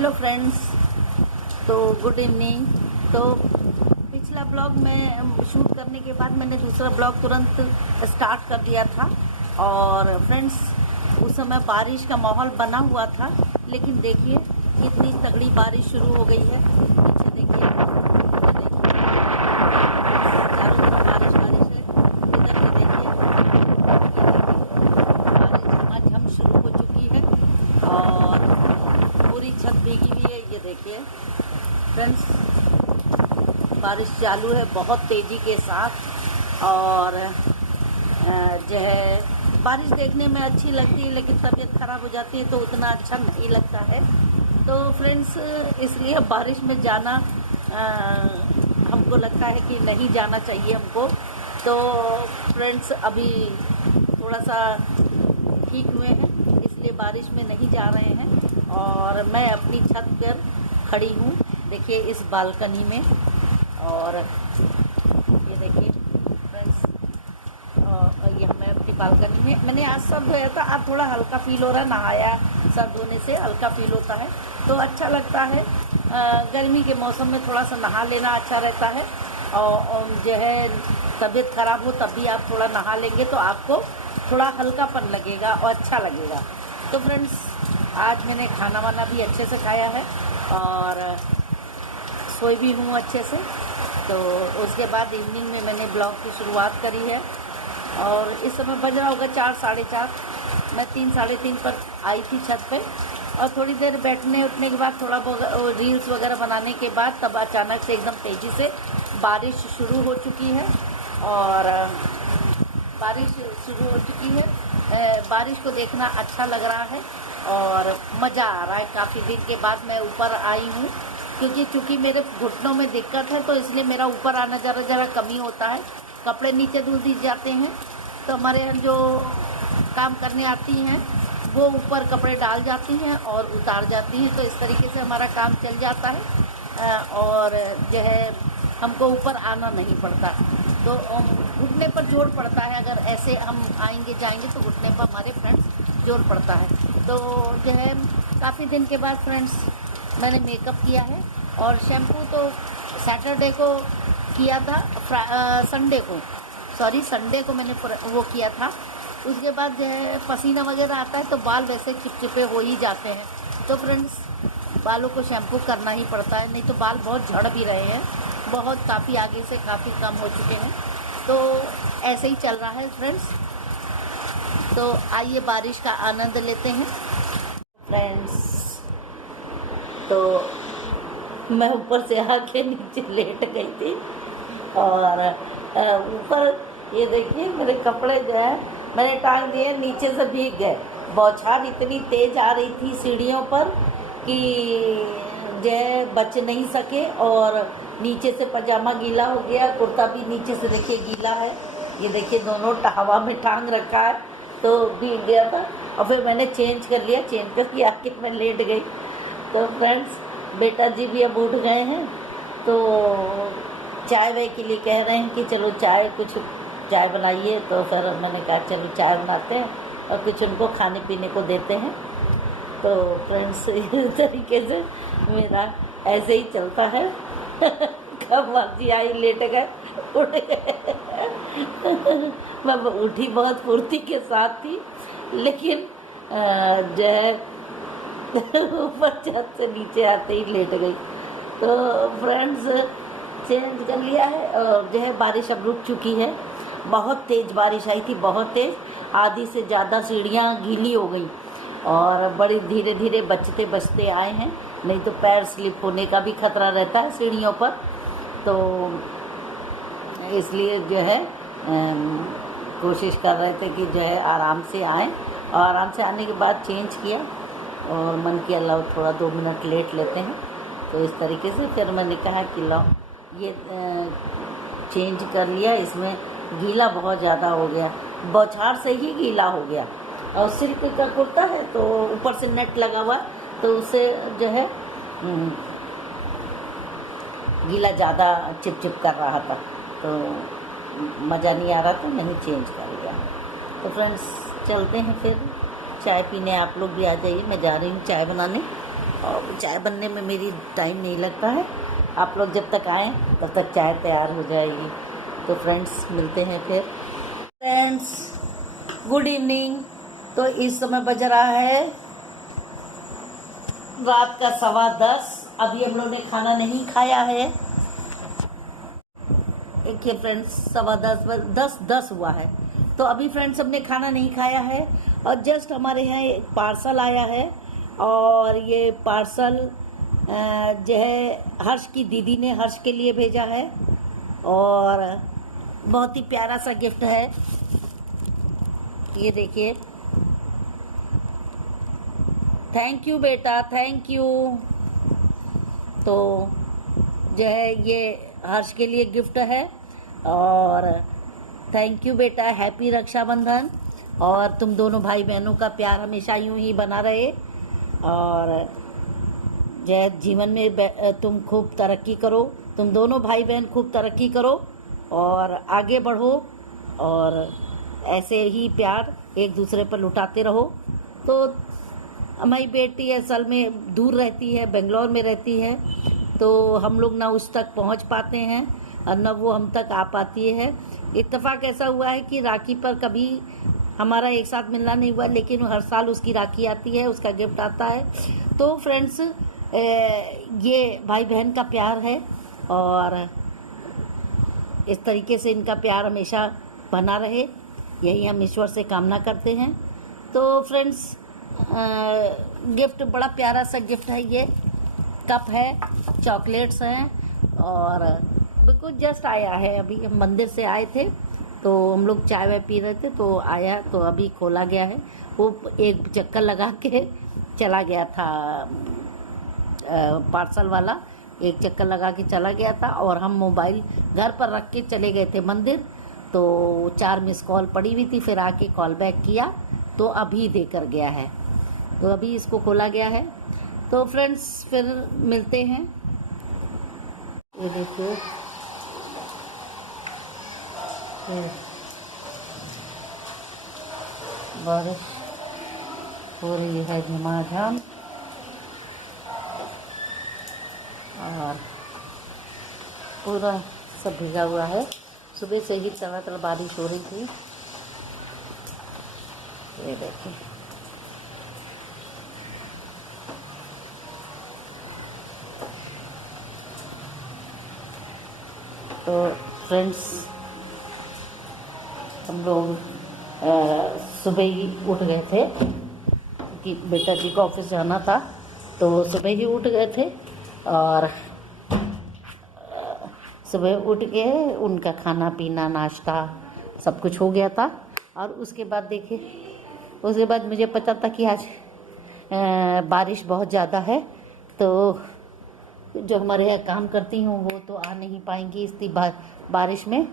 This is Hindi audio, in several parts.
हेलो फ्रेंड्स, तो गुड इवनिंग। तो पिछला ब्लॉग में शूट करने के बाद मैंने दूसरा ब्लॉग तुरंत स्टार्ट कर दिया था। और फ्रेंड्स, उस समय बारिश का माहौल बना हुआ था, लेकिन देखिए कितनी तगड़ी बारिश शुरू हो गई है। पीछे देखिए, चारों तरफ बारिश बारिश है। इधर भी देखिए, बारिश झमाझम शुरू हो चुकी है और पूरी छत भीगी हुई है। ये देखिए फ्रेंड्स, बारिश चालू है बहुत तेज़ी के साथ। और जो है बारिश देखने में अच्छी लगती है, लेकिन तबीयत ख़राब हो जाती है तो उतना अच्छा नहीं लगता है। तो फ्रेंड्स, इसलिए बारिश में जाना हमको लगता है कि नहीं जाना चाहिए हमको। तो फ्रेंड्स, अभी थोड़ा सा ठीक हुए हैं, इसलिए बारिश में नहीं जा रहे हैं। और मैं अपनी छत पर खड़ी हूँ, देखिए इस बालकनी में। और ये देखिए फ्रेंड्स, ये मैं अपनी बालकनी में, मैंने आज सर धोया था। आज थोड़ा हल्का फील हो रहा है, नहाया, सर धोने से हल्का फील होता है तो अच्छा लगता है। गर्मी के मौसम में थोड़ा सा नहा लेना अच्छा रहता है। और जो है तबीयत ख़राब हो तब भी आप थोड़ा नहा लेंगे तो आपको थोड़ा हल्कापन लगेगा और अच्छा लगेगा। तो फ्रेंड्स, आज मैंने खाना वाना भी अच्छे से खाया है और सोई भी हूँ अच्छे से। तो उसके बाद इवनिंग में मैंने ब्लॉग की शुरुआत करी है। और इस समय बज रहा होगा 4 साढ़े 4। मैं 3 साढ़े 3 पर आई थी छत पे, और थोड़ी देर बैठने उठने के बाद थोड़ा रील्स वगैरह बनाने के बाद तब अचानक से एकदम तेज़ी से बारिश शुरू हो चुकी है। और बारिश शुरू हो चुकी है। बारिश को देखना अच्छा लग रहा है और मज़ा आ रहा है। काफ़ी दिन के बाद मैं ऊपर आई हूँ, क्योंकि चूँकि मेरे घुटनों में दिक्कत है तो इसलिए मेरा ऊपर आना ज़रा कमी होता है। कपड़े नीचे धुल दी जाते हैं तो हमारे यहाँ जो काम करने आती हैं वो ऊपर कपड़े डाल जाती हैं और उतार जाती हैं, तो इस तरीके से हमारा काम चल जाता है। और जो है हमको ऊपर आना नहीं पड़ता, तो घुटने पर जोर पड़ता है। अगर ऐसे हम आएंगे जाएंगे तो घुटने पर हमारे फ्रेंड्स जोर पड़ता है। तो जो है काफ़ी दिन के बाद फ्रेंड्स मैंने मेकअप किया है। और शैम्पू तो सैटरडे को किया था, संडे को मैंने वो किया था। उसके बाद जो है पसीना वगैरह आता है तो बाल वैसे चिपचिपे हो ही जाते हैं। तो फ्रेंड्स, बालों को शैम्पू करना ही पड़ता है, नहीं तो बाल बहुत झड़ भी रहे हैं, बहुत काफ़ी आगे से काफ़ी कम हो चुके हैं। तो ऐसे ही चल रहा है फ्रेंड्स। तो आइए बारिश का आनंद लेते हैं फ्रेंड्स। तो मैं ऊपर से आके नीचे लेट गई थी और ऊपर ये देखिए मेरे कपड़े जो है मैंने टांग दिए, नीचे से भीग गए। बौछार इतनी तेज़ आ रही थी सीढ़ियों पर कि जो है बच नहीं सके, और नीचे से पजामा गीला हो गया, कुर्ता भी नीचे से देखिए गीला है। ये देखिए दोनों हवा में टांग रखा है तो भीग गया था। और फिर मैंने चेंज कर लिया, चेंज करके आके मैं लेट गई। तो फ्रेंड्स, बेटा जी भी अब उठ गए हैं तो चाय वाय के लिए कह रहे हैं कि चलो कुछ चाय बनाइए। तो फिर मैंने कहा चलो चाय बनाते हैं और कुछ उनको खाने पीने को देते हैं। तो फ्रेंड्स, इस तरीके से मेरा ऐसे ही चलता है। कब मर्जी आई लेट गए, उठ गए। मैं उठी बहुत फुर्ती के साथ थी, लेकिन जो है ऊपर छत से नीचे आते ही लेट गई। तो फ्रेंड्स, चेंज कर लिया है और जो है बारिश अब रुक चुकी है। बहुत तेज़ बारिश आई थी, बहुत तेज़, आधी से ज़्यादा सीढ़ियाँ गीली हो गई और बड़ी धीरे धीरे बचते बचते आए हैं, नहीं तो पैर स्लिप होने का भी खतरा रहता है सीढ़ियों पर। तो इसलिए जो है कोशिश कर रहे थे कि जो है आराम से आएँ। और आराम से आने के बाद चेंज किया और मन किया लाओ थोड़ा 2 मिनट लेट लेते हैं। तो इस तरीके से फिर मैंने कहा कि लाओ ये चेंज कर लिया। इसमें गीला बहुत ज़्यादा हो गया, बौछार से ही गीला हो गया। और सिल्क का कुर्ता है तो ऊपर से नेट लगा हुआ, तो उससे जो है गीला ज़्यादा चिपचिप कर रहा था, तो मज़ा नहीं आ रहा था, मैंने चेंज कर लिया। तो फ्रेंड्स, चलते हैं फिर चाय पीने। आप लोग भी आ जाइए, मैं जा रही हूँ चाय बनाने। और चाय बनने में मेरी टाइम नहीं लगता है। आप लोग जब तक आएँ तब तक चाय तैयार हो जाएगी। तो फ्रेंड्स मिलते हैं फिर। Friends good evening. तो इस समय बज रहा है रात का 10:15। अभी हम लोग ने खाना नहीं खाया है। देखिए फ्रेंड्स 10:10 हुआ है। तो अभी फ्रेंड्स हमने खाना नहीं खाया है और जस्ट हमारे यहाँ एक पार्सल आया है और ये पार्सल जो है हर्ष की दीदी ने हर्ष के लिए भेजा है और बहुत ही प्यारा सा गिफ्ट है। ये देखिए। थैंक यू बेटा, थैंक यू। तो जो है ये हर्ष के लिए गिफ्ट है और थैंक यू बेटा, हैप्पी रक्षाबंधन। और तुम दोनों भाई बहनों का प्यार हमेशा यूं ही बना रहे और जो है जीवन में तुम खूब तरक्की करो। तुम दोनों भाई बहन खूब तरक्की करो और आगे बढ़ो और ऐसे ही प्यार एक दूसरे पर लुटाते रहो। तो हमारी बेटी असल में दूर रहती है, बेंगलोर में रहती है, तो हम लोग ना उस तक पहुंच पाते हैं और न वो हम तक आ पाती है। इत्तेफाक ऐसा हुआ है कि राखी पर कभी हमारा एक साथ मिलना नहीं हुआ, लेकिन हर साल उसकी राखी आती है, उसका गिफ्ट आता है। तो फ्रेंड्स ये भाई बहन का प्यार है और इस तरीके से इनका प्यार हमेशा बना रहे, यही हम ईश्वर से कामना करते हैं। तो फ्रेंड्स गिफ्ट बड़ा प्यारा सा गिफ्ट है। ये कप है, चॉकलेट्स हैं और बिल्कुल जस्ट आया है। अभी हम मंदिर से आए थे तो हम लोग चाय वाय पी रहे थे तो आया, तो अभी खोला गया है। वो एक चक्कर लगा के चला गया था, पार्सल वाला एक चक्कर लगा के चला गया था और हम मोबाइल घर पर रख के चले गए थे मंदिर। तो 4 मिस कॉल पड़ी हुई थी, फिर आके कॉल बैक किया तो अभी देकर गया है। तो अभी इसको खोला गया है। तो फ्रेंड्स फिर मिलते हैं। ये देखिए बारिश हो रही है झमाझम और पूरा सब भीगा हुआ है। सुबह से ही तड़ातड़ बारिश हो रही थी। ये देखिए तो फ्रेंड्स हम लोग सुबह ही उठ गए थे कि बेटा जी को ऑफिस जाना था, तो सुबह ही उठ गए थे और सुबह उठ के उनका खाना पीना नाश्ता सब कुछ हो गया था। और उसके बाद देखिए, उसके बाद मुझे पता था कि आज बारिश बहुत ज़्यादा है, तो जो हमारे यहाँ काम करती हूँ वो तो आ नहीं पाएंगी इतनी बारिश में।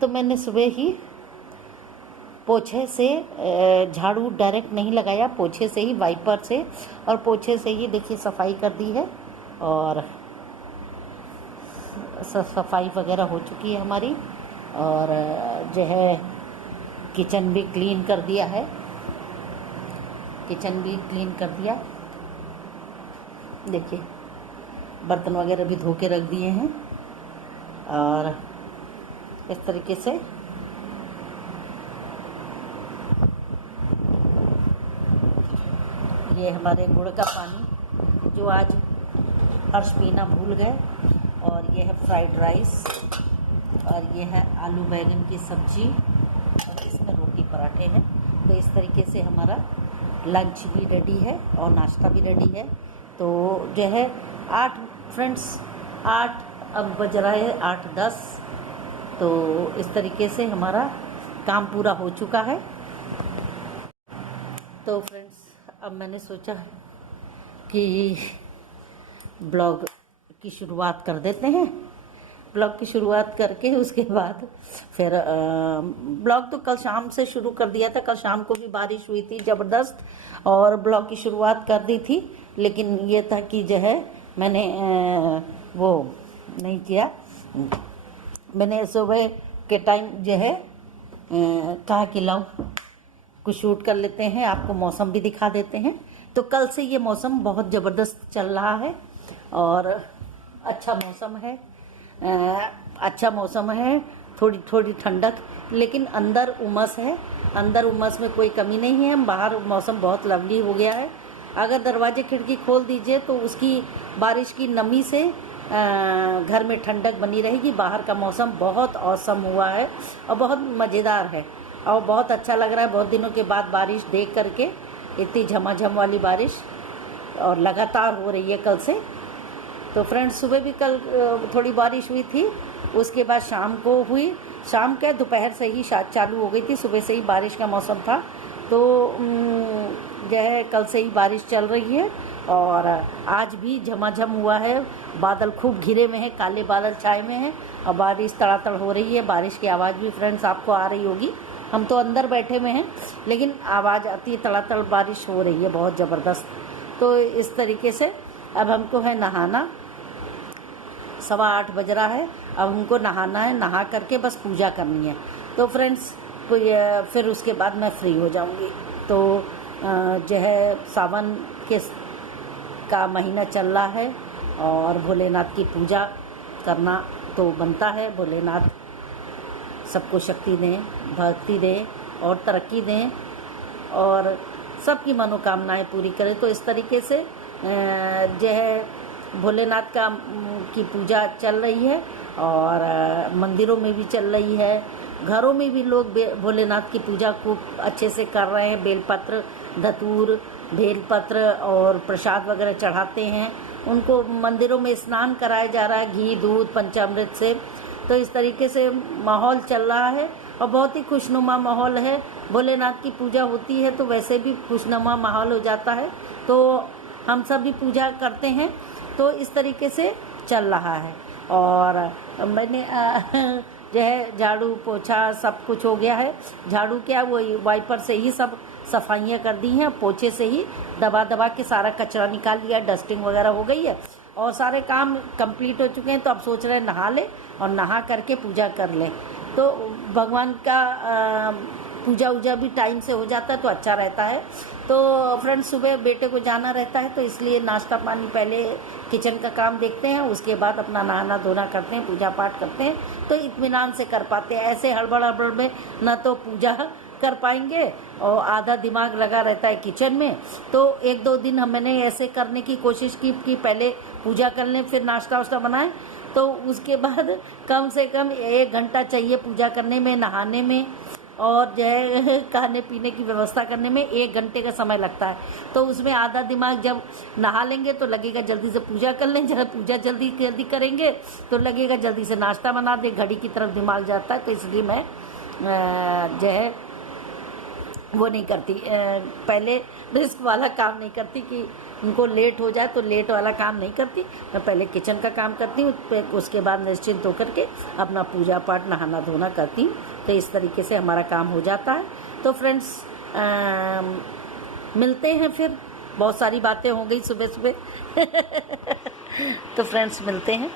तो मैंने सुबह ही पोछे से झाड़ू डायरेक्ट नहीं लगाया, पोछे से ही, वाइपर से और पोछे से ही देखिए सफाई कर दी है और सफाई वगैरह हो चुकी है हमारी। और जो है किचन भी क्लीन कर दिया है, किचन भी क्लीन कर दिया। देखिए बर्तन वगैरह भी धो के रख दिए हैं और इस तरीके से ये हमारे गुड़ का पानी जो आज हर्ष पीना भूल गए, और ये है फ्राइड राइस और ये है आलू बैंगन की सब्जी और इसमें रोटी पराठे हैं। तो इस तरीके से हमारा लंच भी रेडी है और नाश्ता भी रेडी है। तो जो है 8 फ्रेंड्स 8 अब बज रहा है 8:10। तो इस तरीके से हमारा काम पूरा हो चुका है। तो फ्रेंड्स अब मैंने सोचा कि ब्लॉग की शुरुआत कर देते हैं। ब्लॉग की शुरुआत करके उसके बाद फिर ब्लॉग तो कल शाम से शुरू कर दिया था। कल शाम को भी बारिश हुई थी ज़बरदस्त और ब्लॉग की शुरुआत कर दी थी, लेकिन ये था कि जो है मैंने वो नहीं किया। मैंने सुबह के टाइम जो है कहा कि लाओ कुछ शूट कर लेते हैं, आपको मौसम भी दिखा देते हैं। तो कल से ये मौसम बहुत ज़बरदस्त चल रहा है और अच्छा मौसम है। अच्छा मौसम है, थोड़ी थोड़ी ठंडक, लेकिन अंदर उमस है। अंदर उमस में कोई कमी नहीं है। बाहर मौसम बहुत लवली हो गया है। अगर दरवाजे खिड़की खोल दीजिए तो उसकी बारिश की नमी से घर में ठंडक बनी रहेगी। बाहर का मौसम बहुत औसम हुआ है और बहुत मज़ेदार है और बहुत अच्छा लग रहा है। बहुत दिनों के बाद बारिश देख करके, इतनी झमाझम वाली बारिश और लगातार हो रही है कल से। तो फ्रेंड्स, सुबह भी कल थोड़ी बारिश हुई थी, उसके बाद शाम को हुई। शाम के दोपहर से ही चालू हो गई थी, सुबह से ही बारिश का मौसम था। तो जो है कल से ही बारिश चल रही है और आज भी झमाझम हुआ है। बादल खूब घिरे में है, काले बादल छाए में हैं और बारिश तड़ातड़ हो रही है। बारिश की आवाज़ भी फ्रेंड्स आपको आ रही होगी। हम तो अंदर बैठे हुए हैं लेकिन आवाज़ आती है, तड़ातड़ बारिश हो रही है बहुत ज़बरदस्त। तो इस तरीके से अब हमको है नहाना। 7:15 बज रहा है, अब हमको नहाना है। नहा करके बस पूजा करनी है। तो फ्रेंड्स फिर उसके बाद मैं फ्री हो जाऊंगी। तो जो है सावन का महीना चल रहा है और भोलेनाथ की पूजा करना तो बनता है। भोलेनाथ सबको शक्ति दें, भक्ति दें और तरक्की दें और सबकी मनोकामनाएं पूरी करें। तो इस तरीके से जो है भोलेनाथ की पूजा चल रही है और मंदिरों में भी चल रही है। घरों में भी लोग भोलेनाथ की पूजा खूब अच्छे से कर रहे हैं। बेलपत्र, धतूर, बेलपत्र और प्रसाद वगैरह चढ़ाते हैं। उनको मंदिरों में स्नान कराया जा रहा है घी, दूध, पंचामृत से। तो इस तरीके से माहौल चल रहा है और बहुत ही खुशनुमा माहौल है। भोलेनाथ की पूजा होती है तो वैसे भी खुशनुमा माहौल हो जाता है। तो हम सब भी पूजा करते हैं। तो इस तरीके से चल रहा है और मैंने जो है झाड़ू पोछा सब कुछ हो गया है। झाड़ू क्या, वो वाइपर से ही सब सफाइयाँ कर दी हैं। पोछे से ही दबा दबा के सारा कचरा निकाल लिया, डस्टिंग वगैरह हो गई है और सारे काम कंप्लीट हो चुके हैं। तो अब सोच रहे हैं नहा ले और नहा करके पूजा कर लें। तो भगवान का पूजा वूजा भी टाइम से हो जाता है तो अच्छा रहता है। तो फ्रेंड्स, सुबह बेटे को जाना रहता है तो इसलिए नाश्ता पानी पहले किचन का काम देखते हैं, उसके बाद अपना नहाना धोना करते हैं, पूजा पाठ करते हैं। तो इत्मीनान से कर पाते हैं। ऐसे हड़बड़ हड़बड़ में न तो पूजा कर पाएंगे और आधा दिमाग लगा रहता है किचन में। तो 1-2 दिन मैंने ऐसे करने की कोशिश की कि पहले पूजा कर लें फिर नाश्ता वाश्ता बनाएं। तो उसके बाद कम से कम 1 घंटा चाहिए पूजा करने में, नहाने में और जो है खाने पीने की व्यवस्था करने में 1 घंटे का समय लगता है। तो उसमें आधा दिमाग जब नहा लेंगे तो लगेगा जल्दी से पूजा कर लें, जब पूजा जल्दी जल्दी करेंगे तो लगेगा जल्दी से नाश्ता बना दे, घड़ी की तरफ दिमाग जाता है। तो इसलिए मैं जो है वो नहीं करती, पहले रिस्क वाला काम नहीं करती कि उनको लेट हो जाए तो लेट वाला काम नहीं करती। मैं पहले किचन का काम करती हूँ, उसके बाद निश्चिंत होकर के अपना पूजा पाठ नहाना धोना करती हूँ। तो इस तरीके से हमारा काम हो जाता है। तो फ्रेंड्स, मिलते हैं फिर। बहुत सारी बातें हो गई सुबह सुबह तो फ्रेंड्स मिलते हैं।